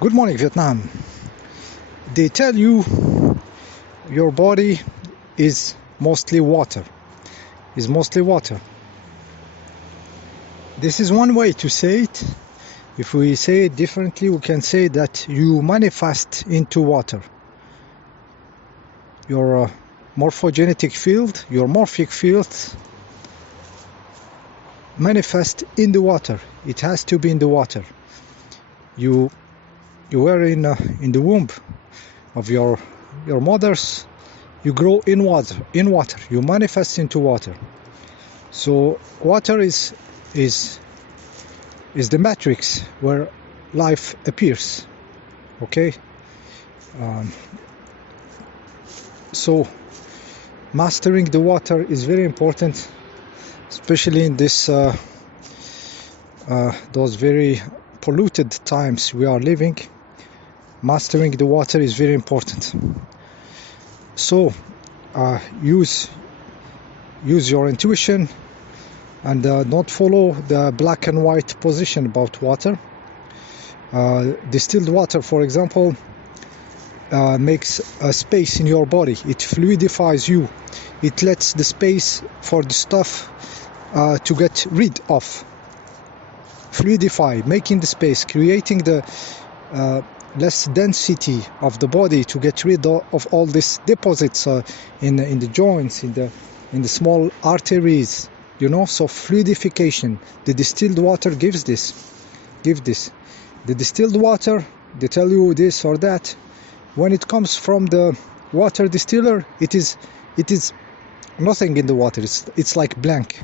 Good morning, Vietnam. They tell you your body is mostly water. This is one way to say it. If we say it differently, we can say that you manifest into water. Your morphogenetic field, your morphic field, manifest in the water. It has to be in the water. You were in the womb of your mothers. You grow in water. You manifest into water. So water is the matrix where life appears. Okay. So mastering the water is very important, especially in this those very polluted times we are living. Mastering the water is very important. So use your intuition and not follow the black and white position about water. Distilled water, for example, makes a space in your body. It fluidifies you. It lets the space for the stuff to get rid of. Fluidify, making the space, creating the less density of the body to get rid of all these deposits in the joints, in the small arteries, so fluidification. The distilled water gives this. The distilled water, they tell you this or that. When it comes from the water distiller, it is nothing in the water. It's like blank.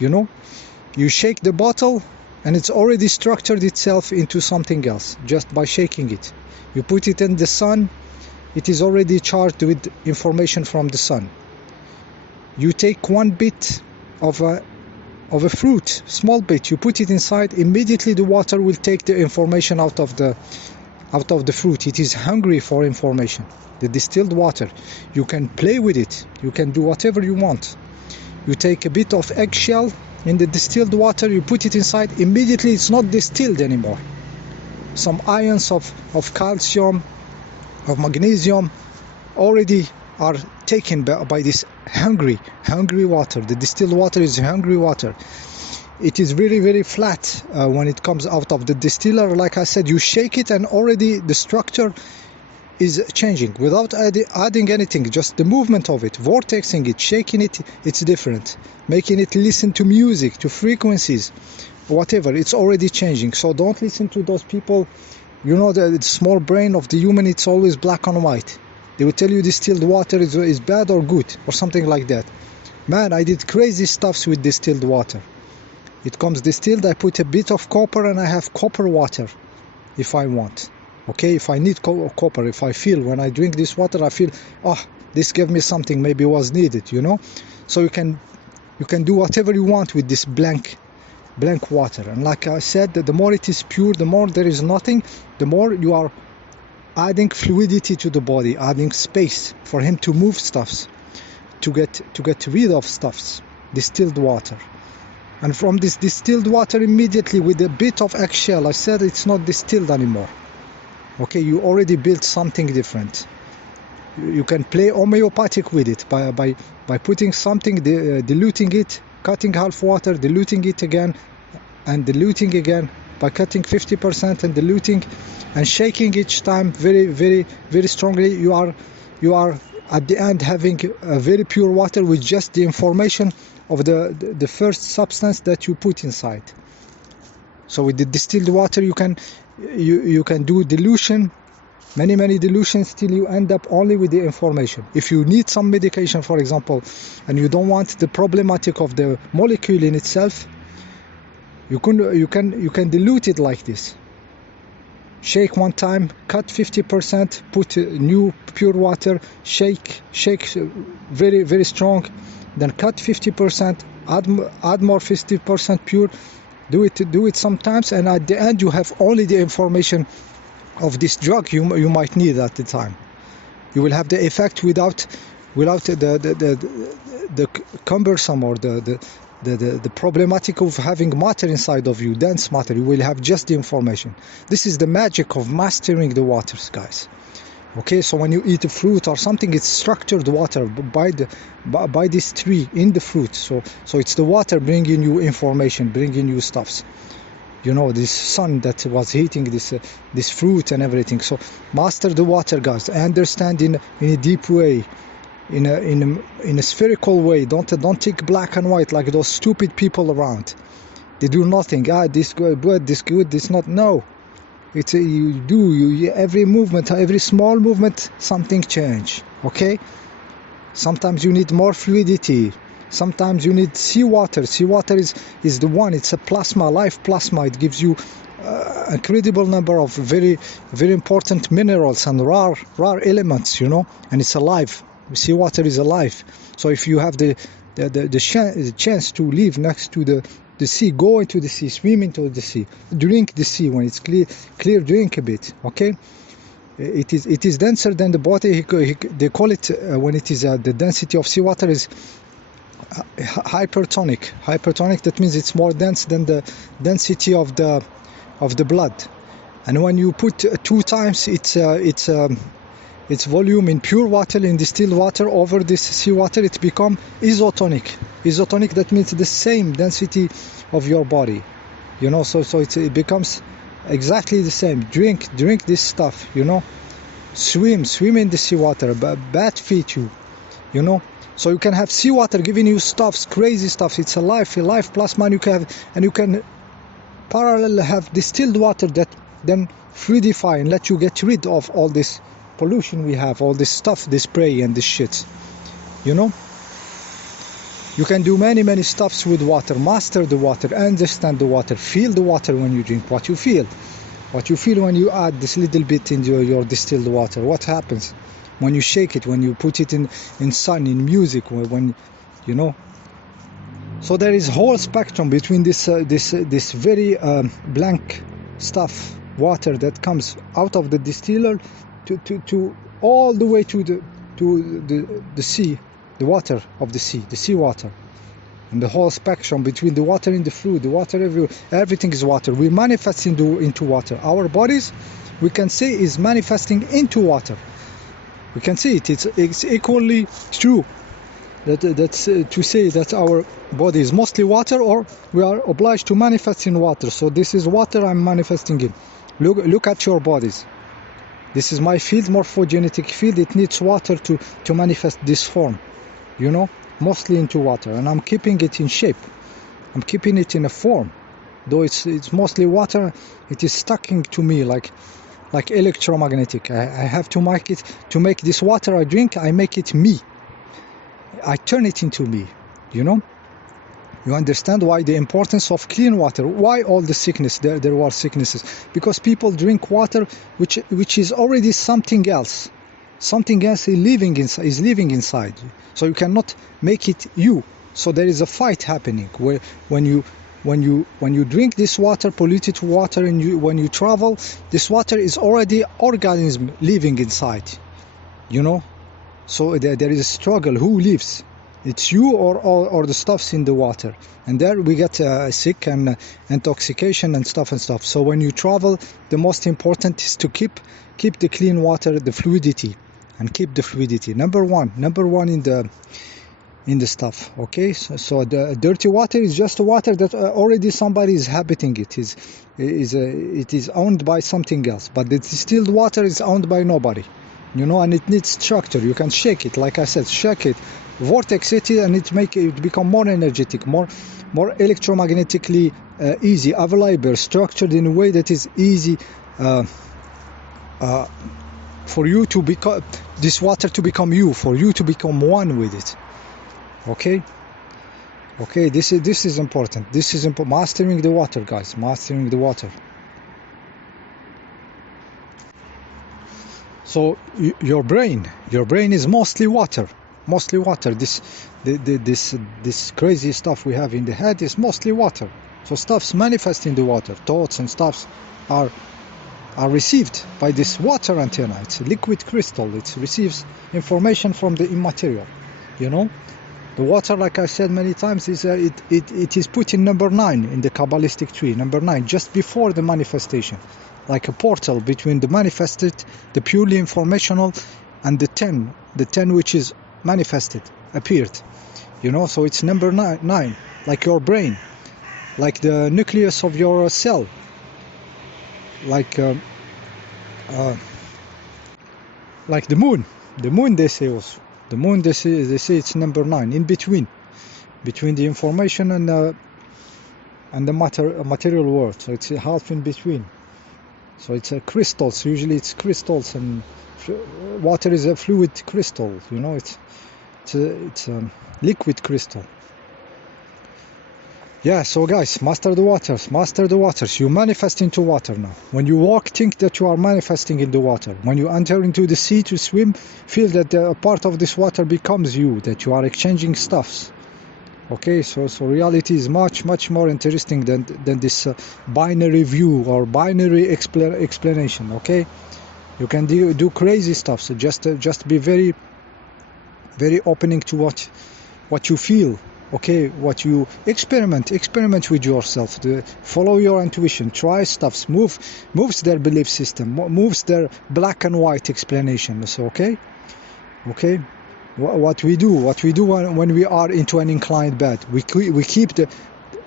You shake the bottle and it's already structured itself into something else just by shaking it. You put it in the sun, it is already charged with information from the sun. You take one bit of a fruit, small bit, you put it inside, immediately the water will take the information out of the fruit. It is hungry for information. The distilled water, you can play with it, you can do whatever you want. You take a bit of eggshell in the distilled water, you put it inside, immediately it's not distilled anymore. Some ions of calcium, of magnesium already are taken by this hungry water. The distilled water is hungry water. It is very, very flat when it comes out of the distiller. Like I said, you shake it and already the structure is changing without adding anything. Just the movement of it, vortexing it, shaking it, it's different. Making it listen to music, to frequencies, whatever, it's already changing. So don't listen to those people. The small brain of the human, it's always black and white. They will tell you distilled water is bad or good or something like that. Man, I did crazy stuffs with distilled water. It comes distilled, I put a bit of copper and I have copper water if I want. Okay, if I need copper, if I feel when I drink this water, I feel, this gave me something, maybe was needed, So you can do whatever you want with this blank water. And like I said, the more it is pure, the more there is nothing, the more you are adding fluidity to the body, adding space for him to move stuffs, to get rid of stuffs. Distilled water. And from this distilled water, immediately with a bit of eggshell, I said it's not distilled anymore. Okay, you already built something different. You can play homeopathic with it by putting something, diluting it, cutting half water, diluting it again, and diluting again, by cutting 50% and diluting and shaking each time very, very, very strongly. You are at the end having a very pure water with just the information of the first substance that you put inside. So with the distilled water, you can do dilution, many dilutions, till you end up only with the information. If you need some medication, for example, and you don't want the problematic of the molecule in itself, you can dilute it like this. Shake one time, cut 50%, put new pure water, shake very, very strong, then cut 50%, add more 50% pure. Do it sometimes, and at the end you have only the information of this drug you might need at the time. You will have the effect without the cumbersome or the the problematic of having matter inside of you, dense matter. You will have just the information. This is the magic of mastering the waters, guys. Okay, so when you eat a fruit or something, it's structured water by this tree in the fruit. So it's the water bringing you information, bringing you stuffs. You know, this sun that was heating this fruit and everything. So master the water, guys. Understand in a deep way, in a spherical way. Don't think black and white like those stupid people around. They do nothing. This good, this good, this not. No. It's every movement, every small movement, something change. Okay. Sometimes you need more fluidity. Sometimes you need seawater. Seawater is the one. It's a plasma, life plasma. It gives you incredible number of very, very important minerals and rare elements, you know, and it's alive. Seawater is alive. So if you have the chance to live next to the sea, go into the sea, swim into the sea, drink the sea when it's clear, drink a bit. Okay. It is denser than the body. They call it when it is the density of seawater is hypertonic. Hypertonic, that means it's more dense than the density of the blood. And when you put 2 times its volume in pure water, in distilled water, over this seawater, it becomes isotonic. Isotonic, that means the same density of your body, you know. So it becomes exactly the same. Drink this stuff, you know. Swim in the seawater, bat feed you, you know. So you can have seawater giving you stuffs, crazy stuff. It's a life plasma. You can parallel have distilled water that then fluidify and let you get rid of all this pollution we have, all this stuff, this spray and this shit, you know. You can do many stuffs with water. Master the water, understand the water, feel the water when you drink. What you feel when you add this little bit into your distilled water. What happens when you shake it, when you put it in sun, in music, when you know. So there is whole spectrum between this very blank stuff, water that comes out of the distiller to all the way to the sea, the water of the sea, the seawater, and the whole spectrum between the water in the fruit, the water everything is water. We manifest into water. Our bodies, we can say, is manifesting into water. We can see it. It's equally true. That's to say that our body is mostly water, or we are obliged to manifest in water. So this is water I'm manifesting in. Look at your bodies. This is my field, morphogenetic field. It needs water to manifest this form, you know, mostly into water. And I'm keeping it in shape. I'm keeping it in a form. Though it's mostly water, it is sticking to me like electromagnetic. I have to make this water I drink, I make it me. I turn it into me, you know. You understand why the importance of clean water, why all the sickness, there were sicknesses, because people drink water which is already something else is living inside. So you cannot make it you. So there is a fight happening where when you drink this water, polluted water, and when you travel, this water is already organism living inside, you know. So there is a struggle. Who lives? It's you or the stuffs in the water, and there we get sick and intoxication and stuff. So when you travel, the most important is to keep the clean water, the fluidity, and keep the fluidity. Number one in the stuff. Okay, so the dirty water is just water that already somebody is habiting it. It is owned by something else, but the distilled water is owned by nobody, you know, and it needs structure. You can shake it, like I said, shake it, vortex it, and it become more energetic, more electromagnetically easy, available, structured in a way that is easy for you to become this water, to become you, for you to become one with it. Okay, this is important. This is mastering the water, guys. Mastering the water. So your brain is mostly water. This crazy stuff we have in the head is mostly water. So stuffs manifest in the water. Thoughts and stuffs are received by this water antenna. It's a liquid crystal. It receives information from the immaterial, you know. The water, like I said many times, is it is put in number 9 in the Kabbalistic tree. Number 9, just before the manifestation, like a portal between the manifested, the purely informational, and the 10 which is manifested, appeared. You know, so it's number 9, like your brain, like the nucleus of your cell, like the moon. The moon, they say also. The moon, they say it's number 9, in between the information and the material world. So it's half in between. So it's crystals. Usually it's crystals, and water is a fluid crystal. You know, it's a liquid crystal. Yeah, so guys, master the waters. You manifest into water now. When you walk, think that you are manifesting in the water. When you enter into the sea to swim, feel that a part of this water becomes you, that you are exchanging stuffs. Okay, so reality is much more interesting than this binary view or binary explanation. Okay, you can do crazy stuff. So just be very opening to what you feel. Okay, what you experiment with yourself. Follow your intuition. Try stuffs. Moves their belief system. Moves their black and white explanations. Okay. What we do when we are into an inclined bed, we keep the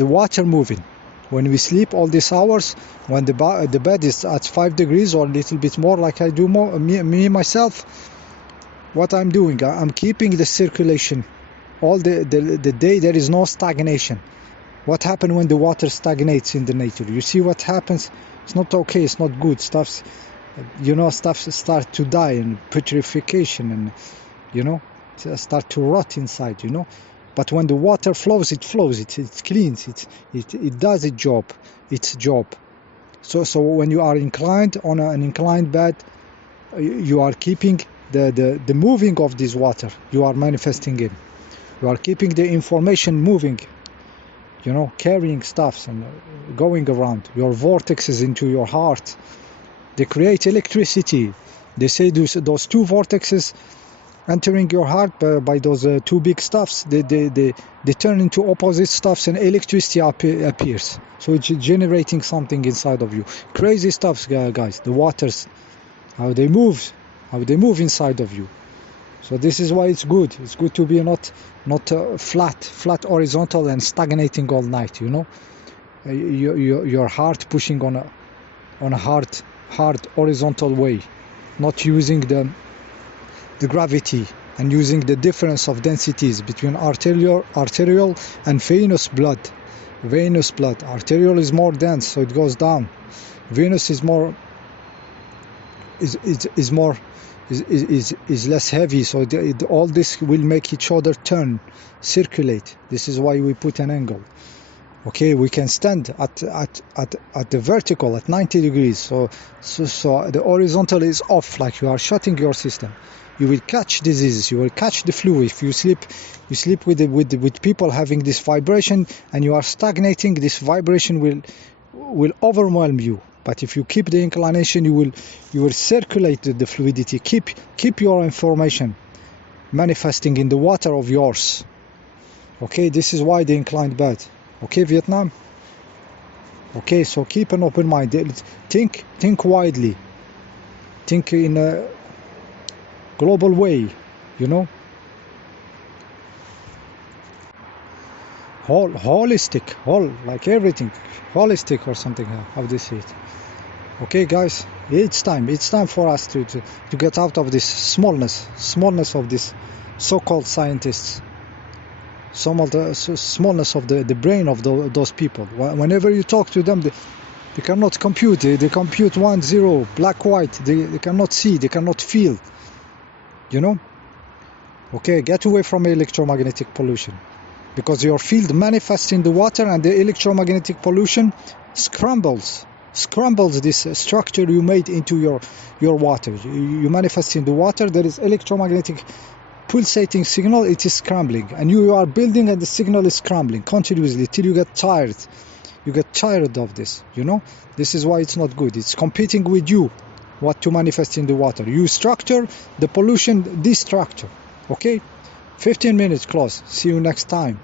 water moving. When we sleep all these hours, when the bed is at 5 degrees or a little bit more, like I do me myself, what I'm doing, I'm keeping the circulation. All the day there is no stagnation. What happens when the water stagnates in the nature? You see what happens? It's not okay, it's not good. Stuff start to die, and putrefaction, and start to rot inside, But when the water flows, it cleans, it does its job. So when you are inclined on an inclined bed, you are keeping the moving of this water. You are manifesting it. You are keeping the information moving, carrying stuffs and going around. Your vortexes into your heart, they create electricity. They say those 2 vortexes entering your heart by those 2 big stuffs, they turn into opposite stuffs, and electricity appears. So it's generating something inside of you. Crazy stuffs, guys. The waters, how they move inside of you. So this is why it's good. It's good to be not flat horizontal and stagnating all night. Your heart pushing on a hard horizontal way, not using the gravity and using the difference of densities between arterial and venous blood. Arterial is more dense, so it goes down. Venous is less heavy, so all this will make each other circulate. This is why we put an angle. Okay, we can stand at the vertical at 90 degrees. So the horizontal is off, like you are shutting your system. You will catch diseases. You will catch the flu if you sleep with people having this vibration, and you are stagnating. This vibration will overwhelm you. But if you keep the inclination, you will circulate the fluidity. Keep your information manifesting in the water of yours. Okay, this is why the inclined bed. Okay, Vietnam. Okay, so keep an open mind. Think widely. Think in a global way. Holistic, like everything, holistic or something. How they say it. Okay, guys, it's time for us to get out of this smallness of this so-called scientists. Some of the smallness of the brain of those people. Whenever you talk to them, they cannot compute. They compute 1, 0, black, white. They cannot see. They cannot feel. Okay, get away from electromagnetic pollution, because your field manifests in the water, and the electromagnetic pollution scrambles this structure you made into your water. You manifest in the water. There is electromagnetic pulsating signal. It is scrambling, and you are building, and the signal is scrambling continuously till you get tired. You get tired of this. This is why it's not good. It's competing with you what to manifest in the water. You structure the pollution, destructure. Okay, 15 minutes close. See you next time.